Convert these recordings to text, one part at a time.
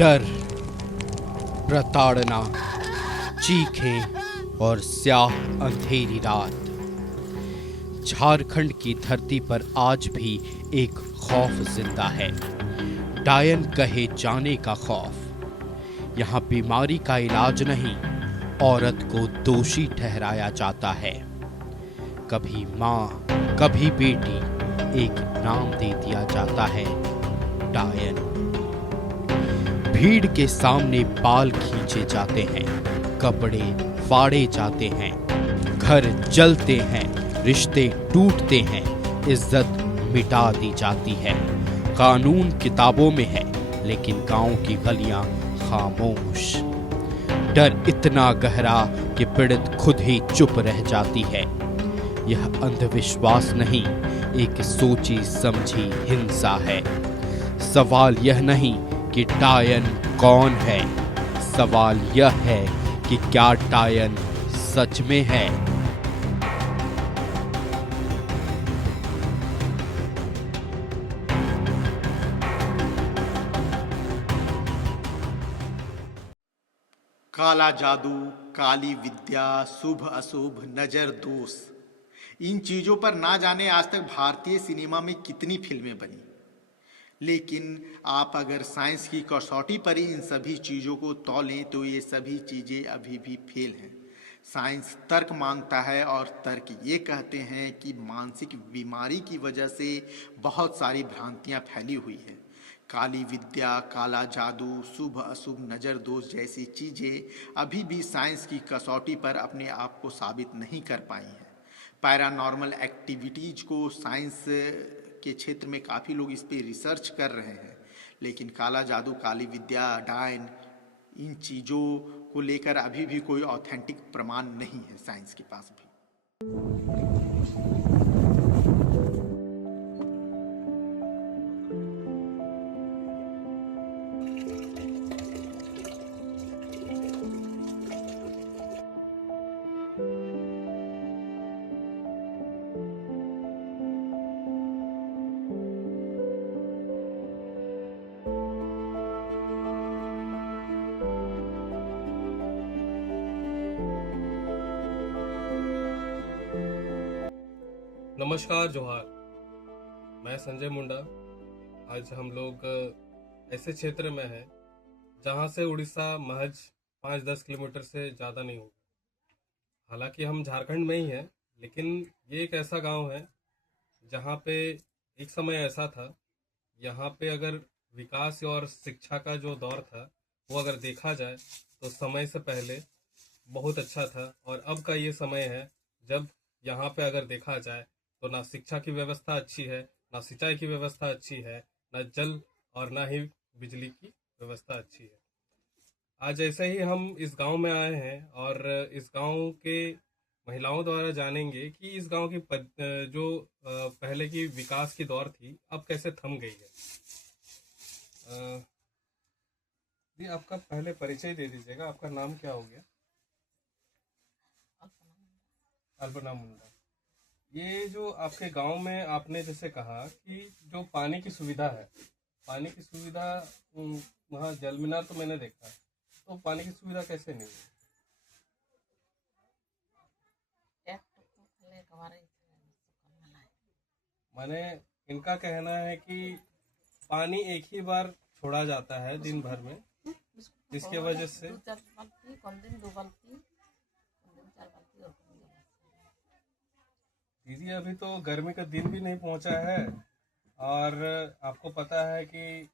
डर, प्रताड़ना, चीखें और स्याह अंधेरी रात। झारखंड की धरती पर आज भी एक खौफ जिंदा है, डायन कहे जाने का खौफ। यहाँ बीमारी का इलाज नहीं, औरत को दोषी ठहराया जाता है। कभी माँ, कभी बेटी, एक नाम दे दिया जाता है, डायन। भीड़ के सामने बाल खींचे जाते हैं, कपड़े फाड़े जाते हैं, घर जलते हैं, रिश्ते टूटते हैं, इज्जत मिटा दी जाती है। कानून किताबों में है, लेकिन गांव की गलियां खामोश। डर इतना गहरा कि पीड़ित खुद ही चुप रह जाती है। यह अंधविश्वास नहीं, एक सोची समझी हिंसा है। सवाल यह नहीं कि डायन कौन है, सवाल यह है कि क्या डायन सच में है। काला जादू, काली विद्या, शुभ अशुभ, नजर दोष, इन चीजों पर ना जाने आज तक भारतीय सिनेमा में कितनी फिल्में बनी। लेकिन आप अगर साइंस की कसौटी पर ही इन सभी चीज़ों को तौलें तो ये सभी चीज़ें अभी भी फेल हैं। साइंस तर्क मांगता है और तर्क ये कहते हैं कि मानसिक बीमारी की वजह से बहुत सारी भ्रांतियाँ फैली हुई हैं। काली विद्या, काला जादू, शुभ अशुभ, नज़र दोष जैसी चीज़ें अभी भी साइंस की कसौटी पर अपने आप को साबित नहीं कर पाई हैं। पैरानॉर्मल एक्टिविटीज़ को साइंस के क्षेत्र में काफ़ी लोग इस पे रिसर्च कर रहे हैं, लेकिन काला जादू, काली विद्या, डायन, इन चीज़ों को लेकर अभी भी कोई ऑथेंटिक प्रमाण नहीं है साइंस के पास भी। नमस्कार, जोहार। मैं संजय मुंडा। आज हम लोग ऐसे क्षेत्र में हैं जहां से उड़ीसा महज 5-10 किलोमीटर से ज़्यादा नहीं होगा। हालांकि हम झारखंड में ही हैं, लेकिन ये एक ऐसा गांव है जहां पे एक समय ऐसा था, यहाँ पे अगर विकास और शिक्षा का जो दौर था वो अगर देखा जाए तो समय से पहले बहुत अच्छा था। और अब का ये समय है जब यहाँ पे अगर देखा जाए तो ना शिक्षा की व्यवस्था अच्छी है, ना सिंचाई की व्यवस्था अच्छी है, ना जल और ना ही बिजली की व्यवस्था अच्छी है। आज ऐसे ही हम इस गांव में आए हैं और इस गांव के महिलाओं द्वारा जानेंगे कि इस गांव की जो पहले की विकास की दौर थी अब कैसे थम गई है। जी, आपका पहले परिचय दे दीजिएगा। आपका नाम क्या हो गया? अल्पना मुंडा। ये जो आपके गांव में आपने जैसे कहा कि जो पानी की सुविधा है, पानी की सुविधा वहाँ जल मीनार तो मैंने देखा, तो पानी की सुविधा कैसे नहीं है? माने इनका कहना है कि पानी एक ही बार छोड़ा जाता है दिन भर में, जिसके वजह से दीदी अभी तो गर्मी का दिन भी नहीं पहुंचा है और आपको पता है कि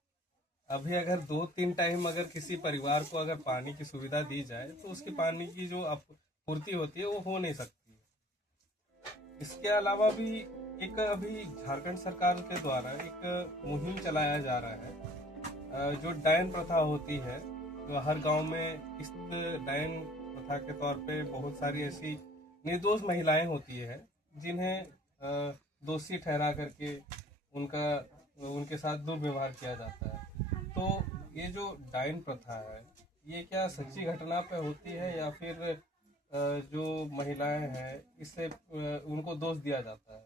अभी अगर 2-3 टाइम अगर किसी परिवार को अगर पानी की सुविधा दी जाए तो उसकी पानी की जो पूर्ति होती है वो हो नहीं सकती है। इसके अलावा भी एक अभी झारखंड सरकार के द्वारा एक मुहिम चलाया जा रहा है, जो डायन प्रथा होती है। जो हर गांव में इस डायन प्रथा के तौर पे बहुत सारी ऐसी निर्दोष महिलाएं होती है जिन्हें दोषी ठहरा करके उनके साथ दुर्व्यवहार किया जाता है। तो ये जो डायन प्रथा है, ये क्या सच्ची घटना पे होती है या फिर जो महिलाएं हैं इससे उनको दोष दिया जाता है?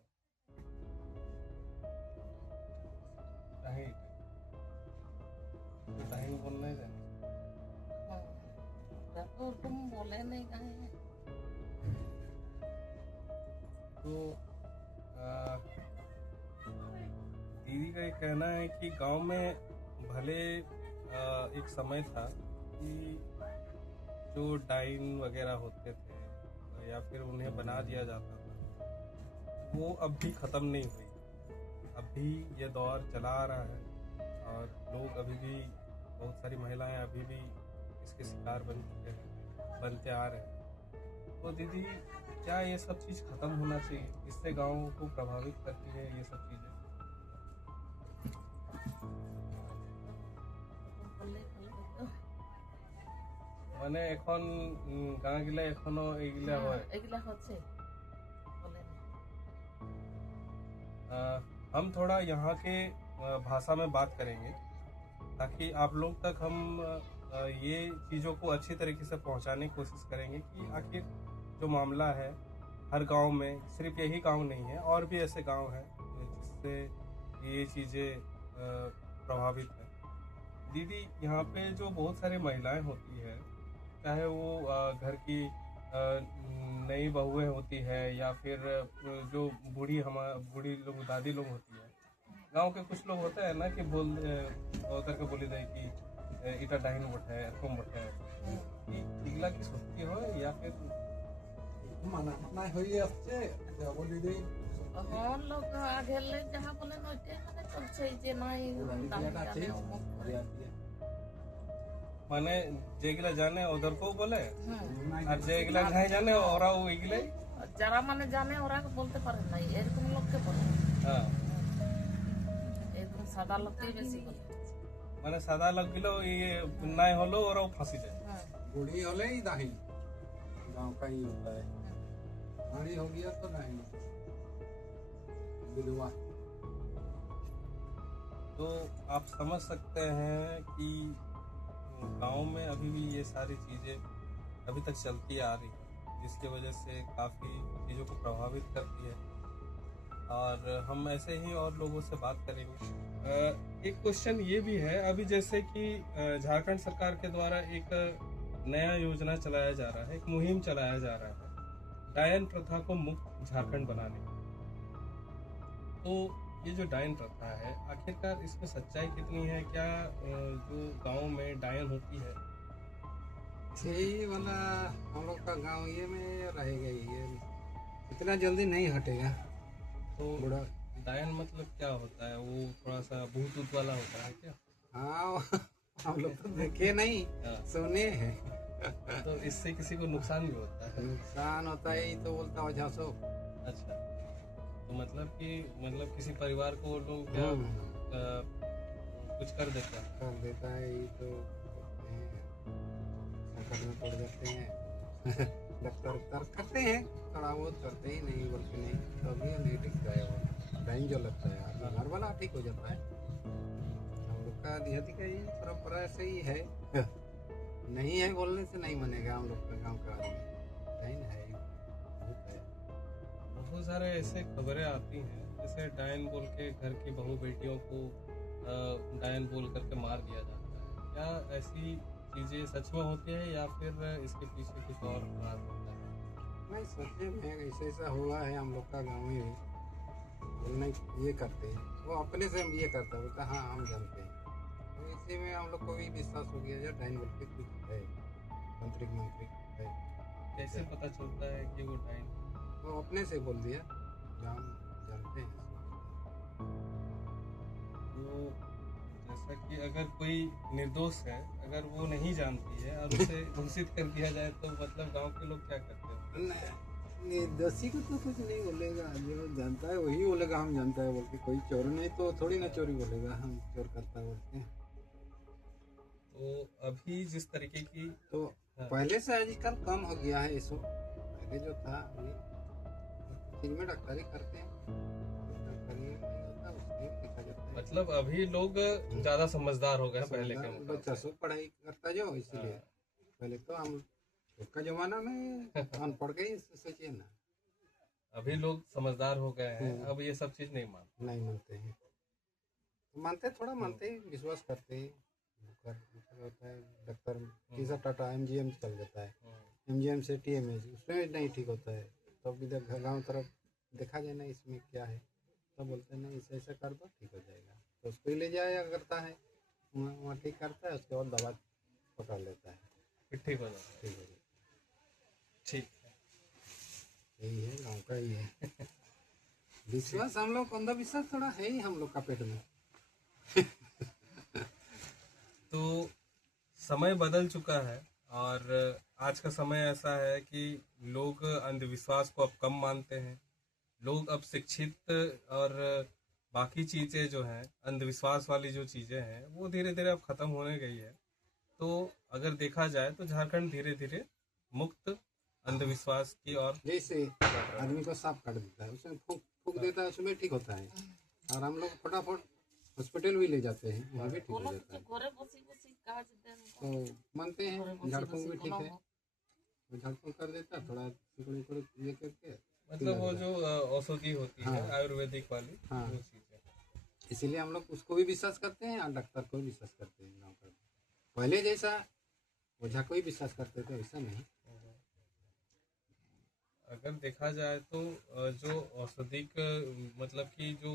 नहीं, बोलना ही तो तुम बोले नहीं गए। तो दीदी का ये कहना है कि गांव में भले एक समय था कि जो डाइन वगैरह होते थे या फिर उन्हें बना दिया जाता था, वो अब भी ख़त्म नहीं हुई। अभी ये दौर चला आ रहा है और लोग अभी भी, बहुत सारी महिलाएं अभी भी इसके शिकार बन चुके हैं, बनते आ रहे हैं। तो दीदी, क्या ये सब चीज़ ख़त्म होना चाहिए? इससे गाँव को प्रभावित करती है ये सब चीज़ें। মানে এখন গাঁ গিলা এখনো এইগুলা হয়। এগুলা হচ্ছে বলে না। हम थोड़ा यहाँ के भाषा में बात करेंगे ताकि आप लोग तक हम ये चीज़ों को अच्छी तरीके से पहुँचाने की कोशिश करेंगे कि आखिर जो मामला है हर गांव में, सिर्फ यही गांव नहीं है, और भी ऐसे गांव हैं जिससे ये चीज़ें प्रभावित हैं। दीदी, यहाँ पे जो बहुत सारी महिलाएं होती है, चाहे वो घर की नई बहुएं होती है या फिर जो बूढ़ी लोग, दादी लोग होती है, गांव के कुछ लोग होते हैं ना कि करके बोली जाए कि इटा डाइन उठा है, तुम उठा है, इगला की सुस्ती हो या फिर माना नहीं हुई আসছে বলি দেই হন লোক আগে যাহা বলে নইতে মানে চলছে যে নাই মানে যেগুলা জানে ওদেরকেও বলে আর যেগুলা নাই জানে ওরাও ওইগুলাই, যারা মানে জানে ওরা বলতে পারে নাই, এরকম লোককে বলে। হ্যাঁ, এরকম সাদা লোককেই বেশি বলে। মানে সাদা লোকগুলো ইয়ে নাই হলেও ওরাও ফাঁসি যায়। হ্যাঁ, बूढ़ी होले ही दाही गांव का ही होता है। बड़ी हो गया तो नहीं विधवा। तो आप समझ सकते हैं कि गांव में अभी भी ये सारी चीज़ें अभी तक चलती आ रही है, जिसकी वजह से काफ़ी चीज़ों को प्रभावित करती है। और हम ऐसे ही और लोगों से बात करेंगे। एक क्वेश्चन ये भी है, अभी जैसे कि झारखंड सरकार के द्वारा एक नया योजना चलाया जा रहा है, एक मुहिम चलाया जा रहा है डायन प्रथा को मुक्त झारखंड बनाने की। तो ये जो डायन प्रथा है, आखिरकार इसमें सच्चाई कितनी है? क्या जो गांव में डायन होती है, यही वाला हम लोग का गांव ये में रहेगा ही, ये इतना जल्दी नहीं हटेगा। तो बड़ा डायन मतलब क्या होता है? वो थोड़ा सा भूत ऊत वाला होता है क्या? हाँ हम लोग तो देखे नहीं, हाँ। सुने हैं। तो इससे किसी को नुकसान भी होता है? नुकसान होता है तो बोलता वजह सो। अच्छा, तो मतलब किसी परिवार को लोग क्या कुछ कर देता है? कर देता है ये तो संकट में पड़ जाते हैं। डॉक्टर करते हैं, थोड़ा बहुत करते ही नहीं, बल्कि नहीं तभी नहीं टिकता है वो टाइम जो लगता है, बीमार वाला ठीक हो जाता है। हम लोग का देहाती का ये परंपरा ऐसे ही है। नहीं है बोलने से नहीं मानेगा हम लोग का गाँव का आदमी। नहीं है, बहुत है। बहुत सारे ऐसे खबरें आती हैं जैसे डायन बोल के घर की बहू बेटियों को डायन बोल करके मार दिया जाता है। क्या ऐसी चीजें सच में होती है या फिर इसके पीछे कुछ और बात होता है? नहीं सच्चे में ऐसा ऐसा हुआ है हम लोग का गाँव में। बोलने ये करते हैं, वो अपने से हम ये करता है, बोलता हाँ हम जानते हैं। तो इसी में हम लोग को भी विश्वास हो गया जो डायन बोल के कुछ है, मंत्रिक है। कैसे पता चलता है कि वो डायन? वो अपने से बोल दिया, हम जानते हैं। तो जैसा कि अगर कोई निर्दोष है, अगर वो नहीं जानती है और उसे घोषित कर दिया जाए तो मतलब गांव के लोग क्या करते हैं? निर्दोषी को तो कुछ नहीं बोलेगा, जो जानता है वही बोलेगा हम जानता है बोल के। कोई चोर नहीं तो थोड़ी ना चोरी बोलेगा, हम चोर करता बोलते हैं। तो अभी जिस तरीके की तो पहले से आजकल कम हो गया है इसको। पहले जो था ये चीज में डॉक्टरी करते हैं, डॉक्टरी में नहीं होता, उसमें देखा जाता है। मतलब अभी लोग ज्यादा समझदार हो गए हैं पहले के मुकाबले। बच्चा सब पढ़ाई करता जो, इसलिए पहले तो हम का जमाना में अनपढ़ के ही सोचिए ना। अभी लोग समझदार हो गए हैं, अब ये सब चीज नहीं मानते। नहीं मानते हैं, तो मानते थोड़ा मानते हैं, विश्वास करते हैं, बुखार बुखार होता है, डॉक्टर तीसरा टाटा एमजीएम चल जाता है, एमजीएम से टीएमएच, उसमें नहीं ठीक होता है। तब इधर गाँव तरफ देखा जाए ना इसमें क्या है, तब बोलते हैं नहीं ऐसा कर दो ठीक हो जाएगा, तो उसको ही ले जाया करता है, वहाँ ठीक करता है, उसके बाद दवा पकड़ लेता है, फिर ठीक हो जाएगा। ठीक हो जाएगा। ठीक है। यही है गाँव का ही है। विश्वास हम लोग अंधविश्वास थोड़ा है ही हम लोग का पेट में। तो समय बदल चुका है और आज का समय ऐसा है कि लोग अंधविश्वास को अब कम मानते हैं। लोग अब शिक्षित और बाकी चीज़ें जो हैं, अंधविश्वास वाली जो चीज़ें हैं, वो धीरे धीरे अब ख़त्म होने गई है। तो अगर देखा जाए तो झारखंड धीरे धीरे मुक्त अंधविश्वास की ओर जैसे आदमी को सांप काट देता है, उसमें फूक फूक देता है, उसमें ठीक होता है, और हम लोग फटाफट हॉस्पिटल भी ले जाते हैं, वहाँ भी ठीक हो जाता है। घरे बसी बसी काज देन तो मानते हैं झाड़ फूक भी ठीक है, तो झाड़ फूक कर देता है, थोड़ा सिकुड़ उकुड़ ये करके, मतलब वो जो औषधि होती है हाँ। आयुर्वेदिक वाली, हाँ। वो चीज़ है। इसीलिए हम लोग उसको भी विश्वास करते हैं और डॉक्टर को भी विश्वास करते हैं गाँव का। पहले जैसा ओझा को ही विश्वास करते थे वैसा नहीं। अगर देखा जाए तो जो औषधिक मतलब कि जो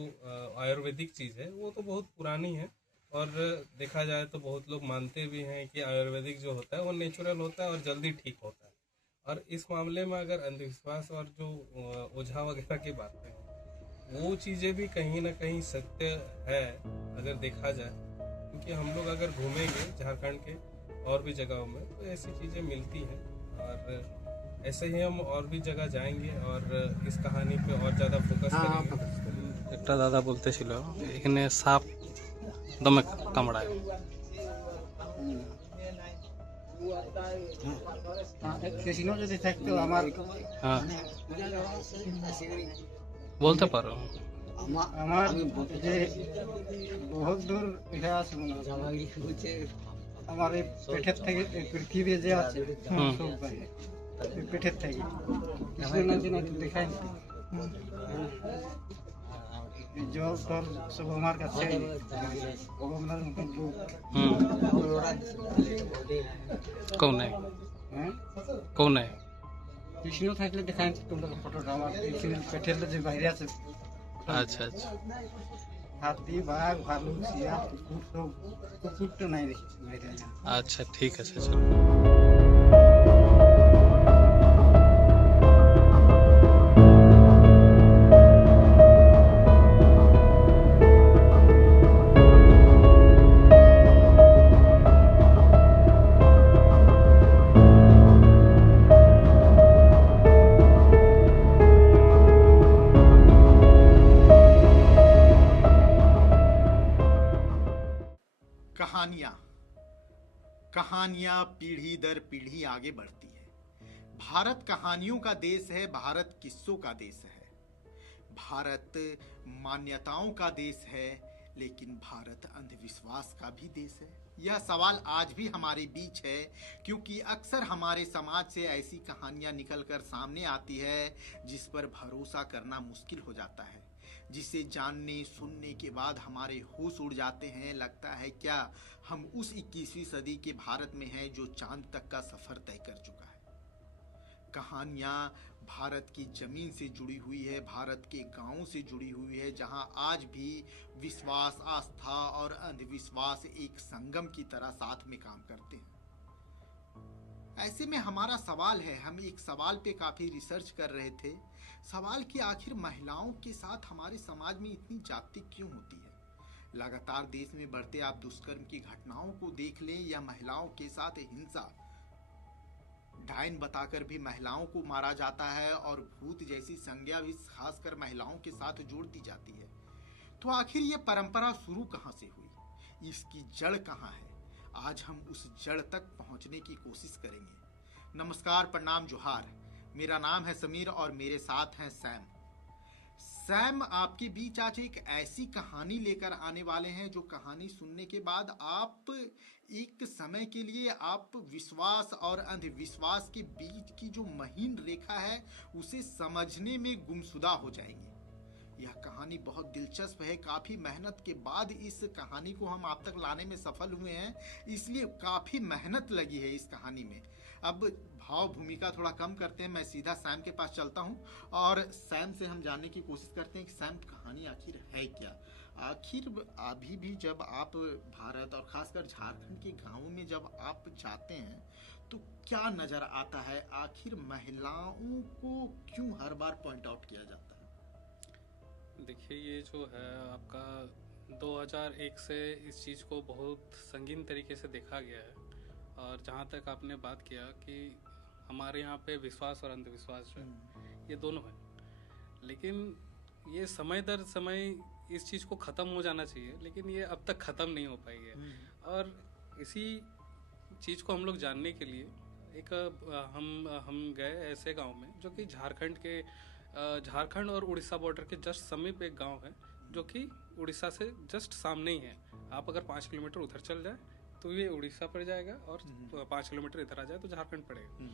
आयुर्वेदिक चीज़ है वो तो बहुत पुरानी है, और देखा जाए तो बहुत लोग मानते भी हैं कि आयुर्वेदिक जो होता है वो नेचुरल होता है और जल्दी ठीक होता है। और इस मामले में अगर अंधविश्वास और जो ओझा वगैरह की बातें हैं, वो चीज़ें भी कहीं ना कहीं सत्य है अगर देखा जाए, क्योंकि हम लोग अगर घूमेंगे झारखंड के और भी जगहों में तो ऐसी चीज़ें मिलती हैं। और ऐसे ही हम और भी जगह जाएंगे और इस कहानी पे और ज़्यादा फोकस करेंगे। একটা দাদা বলতেছিল এখানে সাপ দমে কামড়ায়। কৃষ্ণ যদি থাকতো আমার হ্যাঁ বলতে পারো। আমার যে বহুত দূর এটা আছে আমার এই পেটের থেকে পৃথিবী যে আছে সব বাইরে পেটের থেকে কৃষ্ণ দিন দেখাই জল টল সব আমার কাছে ভগবানের মতন রূপ। কৌন হ্যাঁ কৌন কৃষ্ণ থাকলে দেখাই তোমরা ফটোটা আমার পেটের যে বাইরে আছে। আচ্ছা আচ্ছা হাতি বাঘ ভালুক শিয়াল কুকুর সব কুকুরটা নাই দেখেছি বাইরে। আচ্ছা ঠিক আছে চলো। कहानियां पीढ़ी दर पीढ़ी आगे बढ़ती है। भारत कहानियों का देश है, भारत किस्सों का देश है, भारत मान्यताओं का देश है, लेकिन भारत अंधविश्वास का भी देश है। यह सवाल आज भी हमारे बीच है, क्योंकि अक्सर हमारे समाज से ऐसी कहानियां निकलकर सामने आती है जिस पर भरोसा करना मुश्किल हो जाता है, जिसे जानने सुनने के बाद हमारे होश उड़ जाते हैं। लगता है क्या हम उस 21वीं सदी के भारत में हैं जो चांद तक का सफर तय कर चुका है। कहानियां भारत की जमीन से जुड़ी हुई है, भारत के गांवों से जुड़ी हुई है, जहां आज भी विश्वास, आस्था और अंधविश्वास एक संगम की तरह साथ में काम करते हैं। ऐसे में हमारा सवाल है, हम एक सवाल पे काफी रिसर्च कर रहे थे। सवाल कि आखिर महिलाओं के साथ हमारे समाज में इतनी जाति क्यों होती है। लगातार देश में बढ़ते आप दुष्कर्म की घटनाओं को देख लें या महिलाओं के साथ हिंसा, डायन बताकर भी महिलाओं को मारा जाता है और भूत जैसी संज्ञा भी खासकर महिलाओं के साथ जोड़ दी जाती है। तो आखिर ये परंपरा शुरू कहां से हुई, इसकी जड़ कहां है? आज हम उस जड़ तक पहुंचने की कोशिश करेंगे। नमस्कार, प्रणाम, जोहार। मेरा नाम है समीर और मेरे साथ हैं सैम। सैम आपके बीच आज एक ऐसी कहानी लेकर आने वाले हैं जो कहानी सुनने के बाद आप एक समय के लिए आप विश्वास और अंधविश्वास के बीच की जो महीन रेखा है उसे समझने में गुमशुदा हो जाएंगे। यह कहानी बहुत दिलचस्प है। काफ़ी मेहनत के बाद इस कहानी को हम आप तक लाने में सफल हुए हैं, इसलिए काफ़ी मेहनत लगी है इस कहानी में। अब भाव भूमिका थोड़ा कम करते हैं, मैं सीधा सैम के पास चलता हूँ और सैम से हम जानने की कोशिश करते हैं कि सैम कहानी आखिर है क्या। आखिर अभी भी जब आप भारत और खासकर झारखंड के गाँवों में जब आप जाते हैं तो क्या नज़र आता है? आखिर महिलाओं को क्यों हर बार पॉइंट आउट किया जाता है? देखिए, ये जो है आपका 2001 से इस चीज़ को बहुत संगीन तरीके से देखा गया है। और जहाँ तक आपने बात किया कि हमारे यहाँ पे विश्वास और अंधविश्वास जो है ये दोनों है, लेकिन ये समय दर समय इस चीज़ को ख़त्म हो जाना चाहिए, लेकिन ये अब तक ख़त्म नहीं हो पाई है। और इसी चीज़ को हम लोग जानने के लिए एक हम गए ऐसे गांव में जो कि झारखंड और उड़ीसा बॉर्डर के जस्ट समीप एक गांव है, जो कि उड़ीसा से जस्ट सामने ही है। आप अगर 5 किलोमीटर उधर चल जाए तो ये उड़ीसा पड़ जाएगा, और 5 किलोमीटर इधर आ जाए तो झारखंड पड़ेगा।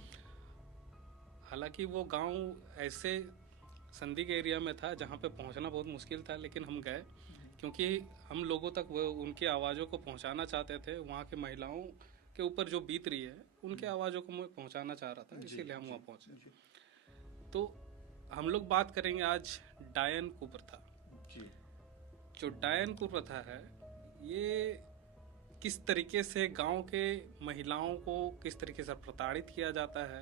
हालांकि वो गांव ऐसे संदिग्ध एरिया में था जहाँ पे पहुँचना बहुत मुश्किल था, लेकिन हम गए क्योंकि हम लोगों तक वो उनकी आवाज़ों को पहुँचाना चाहते थे। वहाँ के महिलाओं के ऊपर जो बीत रही है उनके आवाज़ों को मैं पहुँचाना चाह रहा था, इसीलिए हम वहाँ पहुँचे। तो हम लोग बात करेंगे आज डायन कुप्रथा। जो डायन कुप्रथा है, ये किस तरीके से गांव के महिलाओं को किस तरीके से प्रताड़ित किया जाता है।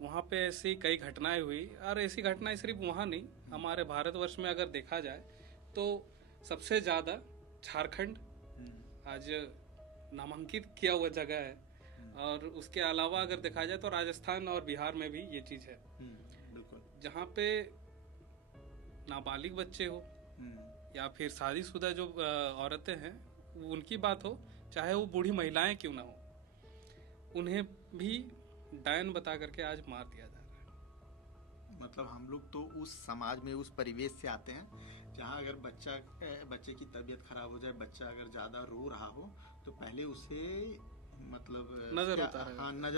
वहाँ पे ऐसी कई घटनाएं हुई, और ऐसी घटनाएं सिर्फ वहाँ नहीं, हमारे भारतवर्ष में अगर देखा जाए तो सबसे ज़्यादा झारखंड आज नामांकित किया हुआ जगह है, और उसके अलावा अगर देखा जाए तो राजस्थान और बिहार में भी ये चीज़ है। बिल्कुल। जहाँ पे नाबालिग बच्चे हो या फिर शादीशुदा जो औरतें हैं उनकी बात हो, चाहे वो बूढ़ी महिलाएं क्यों ना हो, उन्हें भी डायन बता करके आज मार दिया जा रहा है। मतलब हम लोग तो उस समाज में, उस परिवेश से आते हैं जहाँ अगर बच्चे की तबीयत खराब हो जाए, बच्चा अगर ज़्यादा रो रहा हो तो पहले उसे मतलब नज़र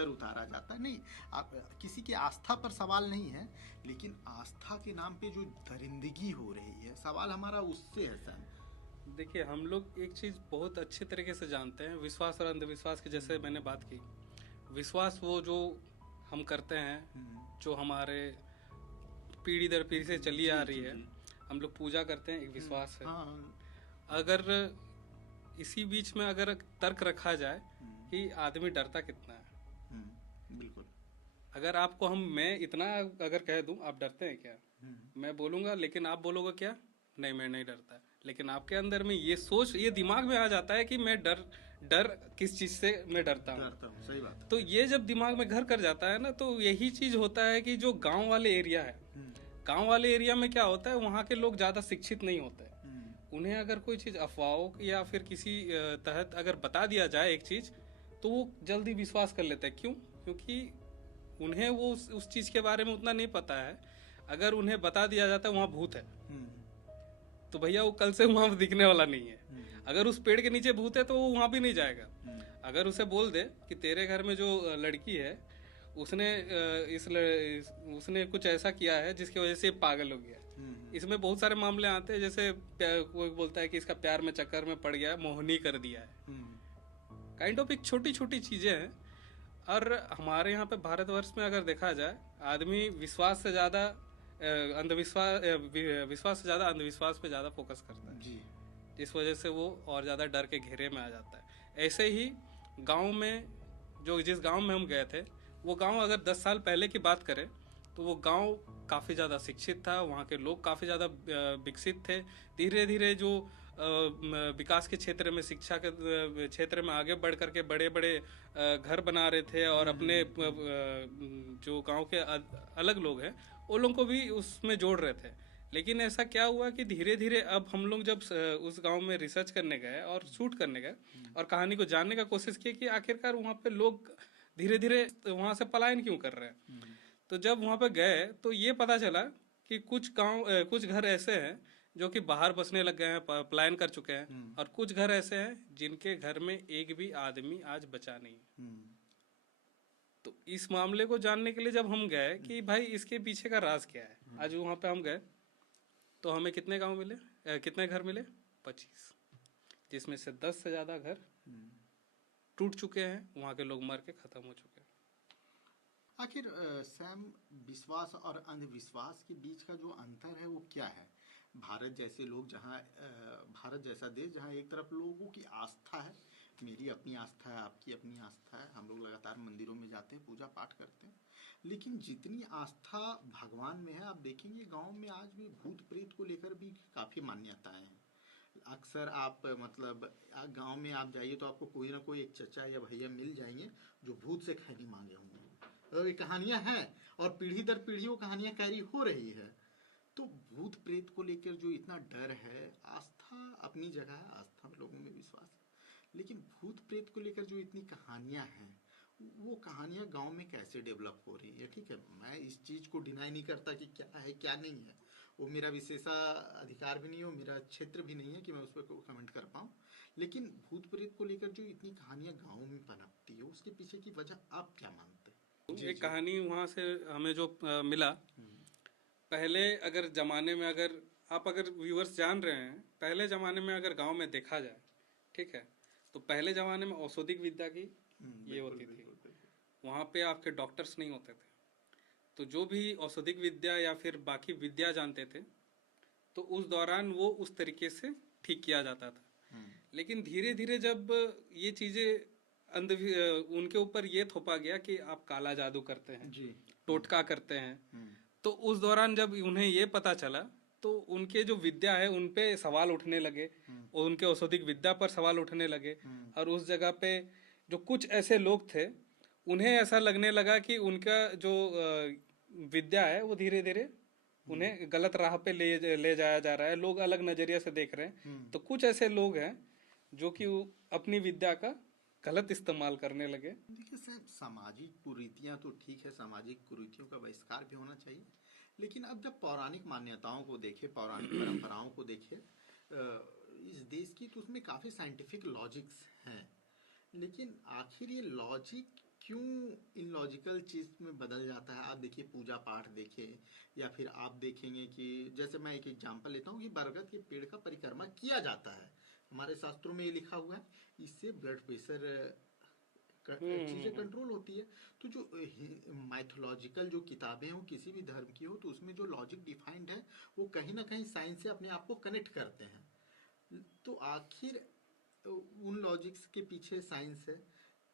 उतारा जाता है। नहीं, आप किसी की आस्था पर सवाल नहीं है, लेकिन आस्था के नाम पे जो दरिंदगी हो रही है, सवाल हमारा उससे है सर। देखिए, हम लोग एक चीज़ बहुत अच्छे तरीके से जानते हैं, विश्वास और अंधविश्वास की। जैसे मैंने बात की, विश्वास वो जो हम करते हैं, जो हमारे पीढ़ी दर पीढ़ी से चली आ रही है, हम लोग पूजा करते हैं, एक विश्वास है। अगर इसी बीच में अगर तर्क रखा जाए कि आदमी डरता कितना है, बिल्कुल। अगर आपको मैं इतना अगर कह दूं, आप डरते हैं क्या, मैं बोलूंगा, लेकिन आप बोलोगे क्या, नहीं मैं नहीं डरता। लेकिन आपके अंदर में ये सोच, ये दिमाग में आ जाता है कि मैं डर किस चीज से मैं डरता हूँ। सही बात। तो ये जब दिमाग में घर कर जाता है ना, तो यही चीज होता है कि जो गांव वाले एरिया है, गांव वाले एरिया में क्या होता है, वहाँ के लोग ज्यादा शिक्षित नहीं होते। उन्हें अगर कोई चीज अफवाहों या फिर किसी तहत अगर बता दिया जाए एक चीज, तो वो जल्दी विश्वास कर लेते हैं। क्यों? क्योंकि उन्हें वो उस चीज के बारे में उतना नहीं पता है। अगर उन्हें बता दिया जाता है वहाँ भूत है, तो भैया वो कल से वहां दिखने वाला नहीं है। अगर उस पेड़ के नीचे भूत है तो वो वहां भी नहीं जाएगा। अगर उसे बोल दे कि तेरे घर में जो लड़की है उसने कुछ ऐसा किया है जिसकी वजह से पागल हो गया, इसमें बहुत सारे मामले आते हैं। जैसे कोई बोलता है कि इसका प्यार में चक्कर में पड़ गया, मोहनी कर दिया है, काइंड ऑफ एक छोटी छोटी चीजें हैं। और हमारे यहाँ पे भारतवर्ष में अगर देखा जाए, आदमी विश्वास से ज्यादा विश्वास से ज्यादा अंधविश्वास पे ज्यादा फोकस करता है जी। इस वजह से वो और ज्यादा डर के घेरे में आ जाता है। ऐसे ही गांव में, जिस गांव में हम गए थे, वो गांव अगर 10 साल पहले की बात करें तो वो गांव काफी ज्यादा शिक्षित था, वहाँ के लोग काफी ज्यादा विकसित थे। धीरे धीरे जो विकास के क्षेत्र में, शिक्षा के क्षेत्र में आगे बढ़ करके बड़े बड़े घर बना रहे थे, और अपने जो गांव के अलग लोग हैं वो लोगों को भी उसमें जोड़ रहे थे। लेकिन ऐसा क्या हुआ कि धीरे धीरे अब हम लोग जब उस गांव में रिसर्च करने गए और शूट करने गए और कहानी को जानने का कोशिश की कि आखिरकार वहाँ पे लोग धीरे धीरे वहाँ से पलायन क्यों कर रहे हैं, तो जब वहाँ पे गए तो ये पता चला कि कुछ घर ऐसे हैं जो कि बाहर बसने लग गए हैं, पलायन कर चुके हैं, और कुछ घर ऐसे हैं जिनके घर में एक भी आदमी आज बचा नहीं। तो इस मामले को जानने के लिए जब हम गए कि भाई इसके पीछे का राज क्या है, आज वहां पे हम गए तो हमें कितने गांव मिले, कितने घर मिले? 25, जिसमें से 10 से ज़्यादा घर टूट चुके हैं, वहाँ के लोग मर के ख़त्म हो चुके हैं। आखिर सैम, विश्वास और अंधविश्वास के बीच का जो अंतर है वो क्या है? भारत जैसे लोग जहाँ भारत जैसा देश जहाँ एक तरफ लोगों की आस्था है, मेरी अपनी आस्था है, आपकी अपनी आस्था है, हम लोग लगातार मंदिरों में जाते हैं, पूजा पाठ करते हैं, लेकिन जितनी आस्था भगवान में है, आप देखेंगे गांव में आज भी भूत प्रेत को लेकर भी काफ़ी मान्यताएं हैं। अक्सर आप मतलब गांव में आप जाइए तो आपको कोई ना कोई एक चचा या भैया मिल जाएंगे जो भूत से खैनी मांगे होंगे। तो ये कहानियां हैं और पीढ़ी दर पीढ़ी वो कहानियां कैरी हो रही है। तो भूत प्रेत को लेकर जो इतना डर है, आस्था अपनी जगह है, आस्था लोगों में विश्वास है, लेकिन भूत प्रेत को लेकर जो इतनी कहानियां हैं, वो कहानियां गांव में कैसे डेवलप हो रही है? ठीक है, मैं इस चीज को डिनाई नहीं करता कि क्या है क्या नहीं है, वो मेरा विशेषाधिकार भी नहीं है, वो मेरा क्षेत्र भी नहीं है कि मैं उस पर कमेंट कर पाऊँ, लेकिन भूत प्रेत को लेकर जो इतनी कहानियां गाँव में पनपती है, उसके पीछे की वजह आप क्या मानते हैं? एक कहानी वहाँ से हमें जो मिला, पहले अगर ज़माने में, अगर व्यूअर्स जान रहे हैं, पहले ज़माने में अगर गांव में देखा जाए, ठीक है, तो पहले ज़माने में औषधिक विद्या की ये होती थी। वहाँ पे आपके डॉक्टर्स नहीं होते थे, तो जो भी औषधिक विद्या या फिर बाकी विद्या जानते थे, तो उस दौरान वो उस तरीके से ठीक किया जाता था। लेकिन धीरे धीरे जब ये चीज़ें उनके ऊपर ये थोपा गया कि आप काला जादू करते हैं जी, टोटका करते हैं, तो उस दौरान जब उन्हें ये पता चला तो उनके जो विद्या है उन पे सवाल उठने लगे और उनके औषधिक विद्या पर सवाल उठने लगे। और उस जगह पे जो कुछ ऐसे लोग थे, उन्हें ऐसा लगने लगा कि उनका जो विद्या है वो धीरे धीरे उन्हें गलत राह पे ले जाया जा रहा है, लोग अलग नजरिए से देख रहे हैं। तो कुछ ऐसे लोग हैं जो कि अपनी विद्या का गलत इस्तेमाल करने लगे। देखिए साहब, सामाजिक कुरीतियां तो ठीक है, सामाजिक कुरीतियों का बहिष्कार भी होना चाहिए, लेकिन अब जब पौराणिक मान्यताओं को देखे, पौराणिक परंपराओं को देखे इस देश की, तो उसमें काफ़ी साइंटिफिक लॉजिक्स हैं, लेकिन आखिर ये लॉजिक क्यों इन लॉजिकल चीज़ में बदल जाता है? आप देखिए, पूजा पाठ देखें, या फिर आप देखेंगे कि जैसे मैं एक एग्जांपल लेता हूँ कि बरगद के पेड़ का परिक्रमा किया जाता है, हमारे शास्त्रों में ये लिखा हुआ है, इससे ब्लड प्रेशर चीज़ें कंट्रोल होती है। तो जो माइथोलॉजिकल जो किताबें हैं वो किसी भी धर्म की हो, तो उसमें जो लॉजिक डिफाइंड है वो कहीं ना कहीं साइंस से अपने आप को कनेक्ट करते हैं। तो आखिर उन लॉजिक्स के पीछे साइंस है,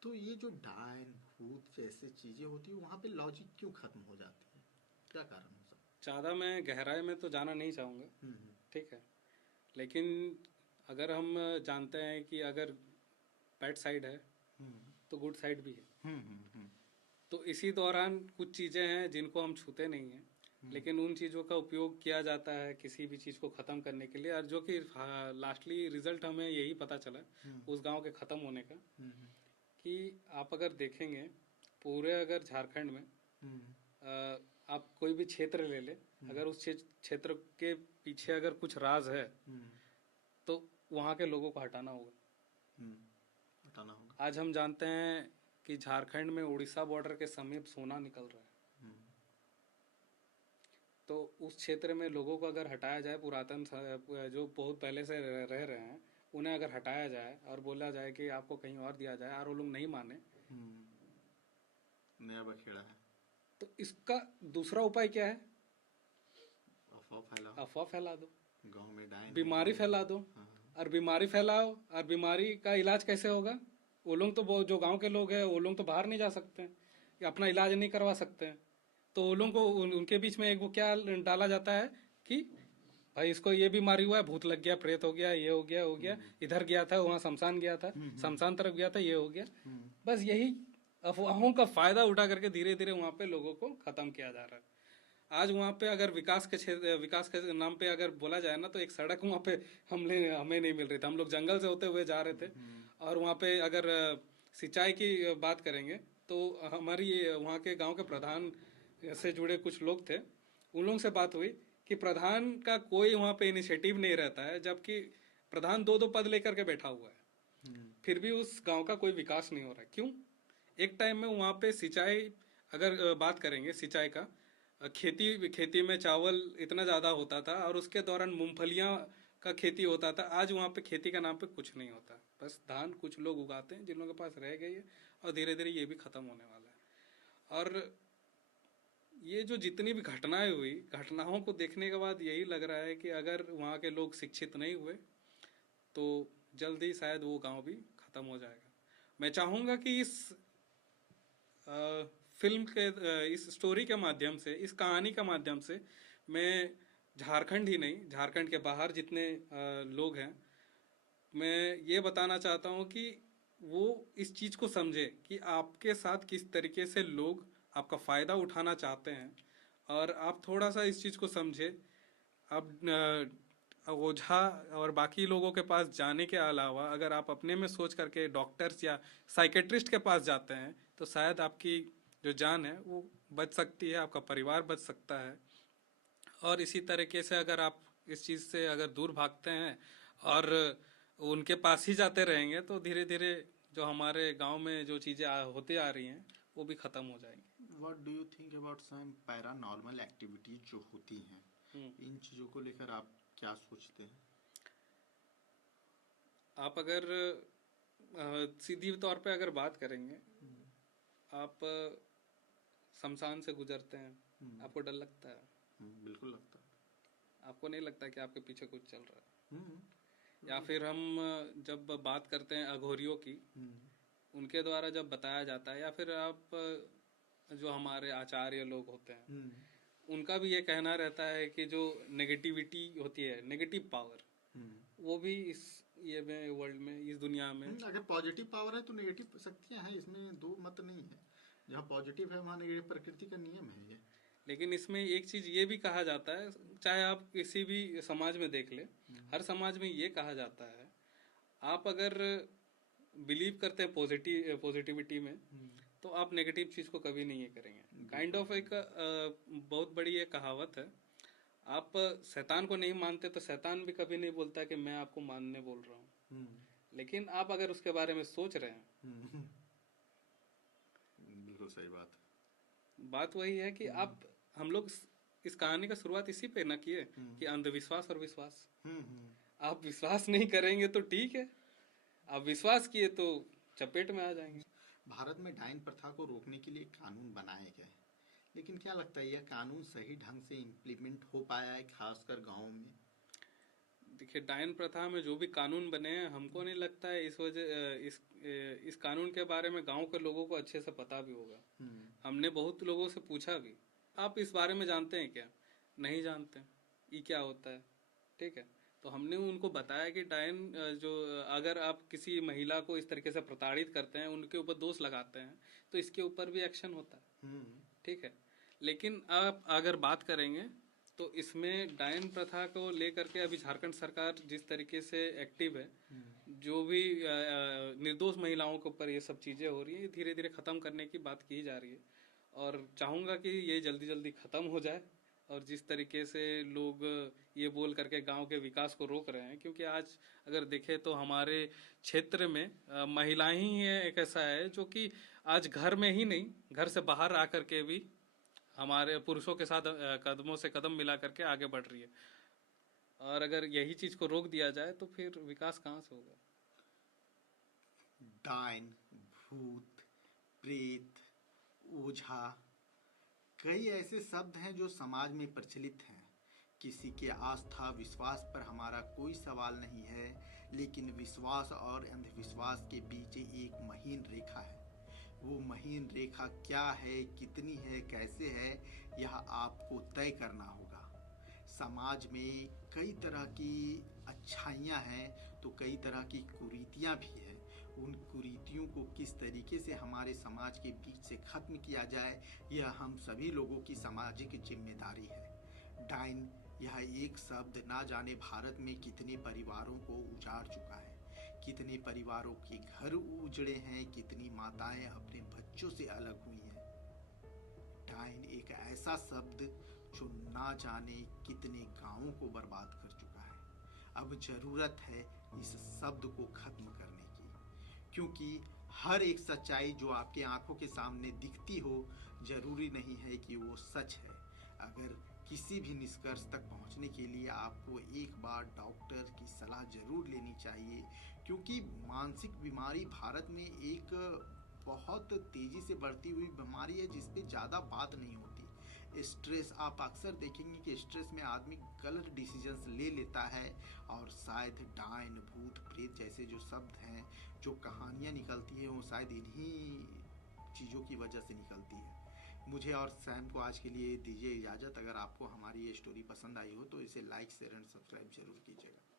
तो ये जो डायन भूत जैसे चीज़ें होती है, वहाँ पे लॉजिक क्यों खत्म हो जाती है? क्या कारण हो सकता है? ज़्यादा मैं गहराई में तो जाना नहीं चाहूँगा, ठीक है, लेकिन अगर हम जानते हैं कि अगर बैड साइड है तो गुड साइड भी है। तो इसी दौरान कुछ चीज़ें हैं जिनको हम छूते नहीं हैं, लेकिन उन चीज़ों का उपयोग किया जाता है किसी भी चीज़ को ख़त्म करने के लिए, और जो कि लास्टली रिजल्ट हमें यही पता चला उस गांव के ख़त्म होने का, कि आप अगर देखेंगे पूरे अगर झारखंड में आप कोई भी क्षेत्र ले ले, अगर उस क्षेत्र के पीछे अगर कुछ राज है तो वहाँ के लोगों को हटाना होगा। आज हम जानते हैं कि झारखंड में उड़ीसा बॉर्डर के समीप सोना निकल रहा है, तो उस क्षेत्र में लोगों को अगर हटाया जाए, पुरातन जो बहुत पहले से रह रहे हैं उन्हें अगर हटाया जाए और बोला जाए कि आपको कहीं और दिया जाए, और वो लोग नहीं माने, नया बखेड़ा है, तो इसका दूसरा उपाय क्या है? अफवाह फैला दो, गांव में डायन, बीमारी फैला दो, और बीमारी फैलाओ, और बीमारी का इलाज कैसे होगा? वो लोग तो, जो गांव के लोग हैं वो लोग तो बाहर नहीं जा सकते हैं, अपना इलाज नहीं करवा सकते हैं, तो वो लोगों को उनके बीच में एक वो क्या डाला जाता है कि भाई इसको ये बीमारी हुआ है, भूत लग गया, प्रेत हो गया, ये हो गया, इधर गया था, वहाँ शमशान गया था, शमशान तरफ गया था, ये हो गया। बस यही अफवाहों का फायदा उठा करके धीरे धीरे वहाँ पे लोगों को खत्म किया जा रहा है। आज वहाँ पे अगर विकास के नाम पे अगर बोला जाए ना, तो एक सड़क वहाँ पे हमें नहीं मिल रही थी, हम लोग जंगल से होते हुए जा रहे थे। और वहाँ पे अगर सिंचाई की बात करेंगे तो हमारी वहाँ के गांव के प्रधान से जुड़े कुछ लोग थे, उन लोगों से बात हुई कि प्रधान का कोई वहाँ पे इनिशिएटिव नहीं रहता है, जबकि प्रधान 2-2 पद लेकर के बैठा हुआ है, फिर भी उस गांव का कोई विकास नहीं हो रहा है। क्यों? एक टाइम में वहाँ पे सिंचाई, अगर बात करेंगे सिंचाई का, खेती में चावल इतना ज़्यादा होता था और उसके दौरान मूंगफलियाँ का खेती होता था। आज वहाँ पे खेती का नाम पे कुछ नहीं होता, बस धान कुछ लोग उगाते हैं जिन लोगों के पास रह गई है, और धीरे धीरे ये भी ख़त्म होने वाला है। और ये जो जितनी भी घटनाएं हुई, घटनाओं को देखने के बाद यही लग रहा है कि अगर वहाँ के लोग शिक्षित नहीं हुए तो जल्द ही शायद वो गांव भी ख़त्म हो जाएगा। मैं चाहूँगा कि इस फिल्म के इस स्टोरी के माध्यम से, इस कहानी के माध्यम से मैं झारखंड ही नहीं, झारखंड के बाहर जितने लोग हैं, मैं ये बताना चाहता हूँ कि वो इस चीज़ को समझे कि आपके साथ किस तरीके से लोग आपका फ़ायदा उठाना चाहते हैं, और आप थोड़ा सा इस चीज़ को समझे। अब ओझा और बाकी लोगों के पास जाने के अलावा अगर आप अपने में सोच करके डॉक्टर्स या साइकेट्रिस्ट के पास जाते हैं तो शायद आपकी जो जान है वो बच सकती है, आपका परिवार बच सकता है। और इसी तरीके से अगर आप इस चीज़ से अगर दूर भागते हैं और उनके पास ही जाते रहेंगे तो धीरे धीरे जो हमारे गांव में जो चीज़ें होती आ रही हैं वो भी ख़त्म हो जाएंगी। What do you think about some paranormal activities जो होती हैं, इन चीज़ों को लेकर आप क्या सोचते हैं? आप अगर सीधी तौर पे अगर बात करेंगे, आप शमशान से गुजरते हैं, आपको डर लगता है? बिल्कुल लगता है। आपको नहीं लगता कि आपके पीछे कुछ चल रहा है? या फिर हम जब बात करते हैं अघोरियों की, उनके द्वारा जब बताया जाता है, या फिर आप जो हमारे आचार्य लोग होते हैं उनका भी ये कहना रहता है कि जो नेगेटिविटी होती है, नेगेटिव पावर, वो भी इस ये में वर्ल्ड में, इस दुनिया में, अगर पॉजिटिव पावर है तो नेगेटिव शक्तियां हैं, इसमें दो मत नहीं है। जहाँ पॉजिटिव है वहाँ नेगेटिव, प्रकृति का नियम है ये। लेकिन इसमें एक चीज ये भी कहा जाता है, चाहे आप किसी भी समाज में देख ले, हर समाज में ये कहा जाता है, आप अगर बिलीव करते हैं पॉजिटिविटी में तो आप नेगेटिव चीज को कभी नहीं ये करेंगे। काइंड ऑफ एक बहुत बड़ी ये कहावत है, आप शैतान को नहीं मानते तो शैतान भी कभी नहीं बोलता कि मैं आपको मानने बोल रहा हूँ। लेकिन आप अगर उसके बारे में सोच रहे हैं, बिल्कुल सही बात। बात वही है कि आप, हम लोग इस कहानी का शुरुआत इसी पे ना किए कि अंधविश्वास और विश्वास। आप विश्वास नहीं करेंगे तो ठीक है, आप विश्वास किए तो चपेट में आ जाएंगे। भारत में डायन प्रथा को रोकने के लिए कानून बनाए गए, लेकिन क्या लगता है यह कानून सही ढंग से इम्प्लीमेंट हो पाया है, खासकर गाँव में? देखिए, डायन प्रथा में जो भी कानून बने हैं, हमको नहीं लगता है इस कानून के बारे में गांव के लोगों को अच्छे से पता भी होगा। हमने बहुत लोगों से पूछा भी, आप इस बारे में जानते हैं क्या? नहीं जानते, ये क्या होता है? ठीक है, तो हमने उनको बताया कि डायन जो, अगर आप किसी महिला को इस तरीके से प्रताड़ित करते हैं, उनके ऊपर दोष लगाते हैं, तो इसके ऊपर भी एक्शन होता है। ठीक है, लेकिन आप अगर बात करेंगे तो इसमें डायन प्रथा को लेकर के अभी झारखंड सरकार जिस तरीके से एक्टिव है, जो भी निर्दोष महिलाओं के ऊपर ये सब चीजें हो रही है, धीरे धीरे खत्म करने की बात की जा रही है, और चाहूंगा कि ये जल्दी जल्दी खत्म हो जाए। और जिस तरीके से लोग ये बोल करके गांव के विकास को रोक रहे हैं, क्योंकि आज अगर देखें तो हमारे क्षेत्र में महिलाएं ही एक ऐसा है जो कि आज घर में ही नहीं, घर से बाहर आकर के भी हमारे पुरुषों के साथ कदमों से कदम मिला करके आगे बढ़ रही है। और अगर यही चीज को रोक दिया जाए तो फिर विकास कहाँ से होगा? डायन, भूत, प्रेत, ओझा, कई ऐसे शब्द हैं जो समाज में प्रचलित हैं। किसी के आस्था विश्वास पर हमारा कोई सवाल नहीं है, लेकिन विश्वास और अंधविश्वास के बीच एक महीन रेखा है। वो महीन रेखा क्या है, कितनी है, कैसे है, यह आपको तय करना होगा। समाज में कई तरह की अच्छाइयाँ हैं तो कई तरह की कुरीतियाँ भी हैं। उन कुरीतियों को किस तरीके से हमारे समाज के बीच से खत्म किया जाए, यह हम सभी लोगों की सामाजिक जिम्मेदारी है। डायन, यह एक शब्द ना जाने भारत में कितने परिवारों को उजाड़ चुका है, कितने परिवारों के घर उजड़े हैं, कितनी माताएं अपने बच्चों से अलग हुई हैं। डायन एक ऐसा शब्द जो ना जाने कितने गांवों को बर्बाद कर चुका है। अब जरूरत है इस शब्द को खत्म करने की, क्योंकि हर एक सच्चाई जो आपके आंखों के सामने दिखती हो, जरूरी नहीं है कि वो सच है। अगर किसी भी निष्कर्ष तक पहुंचने के लिए आपको एक बार डॉक्टर की सलाह जरूर लेनी चाहिए, क्योंकि मानसिक बीमारी भारत में एक बहुत तेजी से बढ़ती हुई बीमारी है जिस पे ज़्यादा बात नहीं होती। स्ट्रेस, आप अक्सर देखेंगे कि स्ट्रेस में आदमी गलत डिसीजंस ले लेता है और शायद डायन, भूत, प्रेत जैसे जो शब्द हैं, जो कहानियाँ निकलती हैं, वो शायद इन्हीं चीज़ों की वजह से निकलती है। मुझे और सैम को आज के लिए दीजिए इजाज़त। अगर आपको हमारी ये स्टोरी पसंद आई हो तो इसे लाइक, शेयर एंड सब्सक्राइब जरूर कीजिएगा।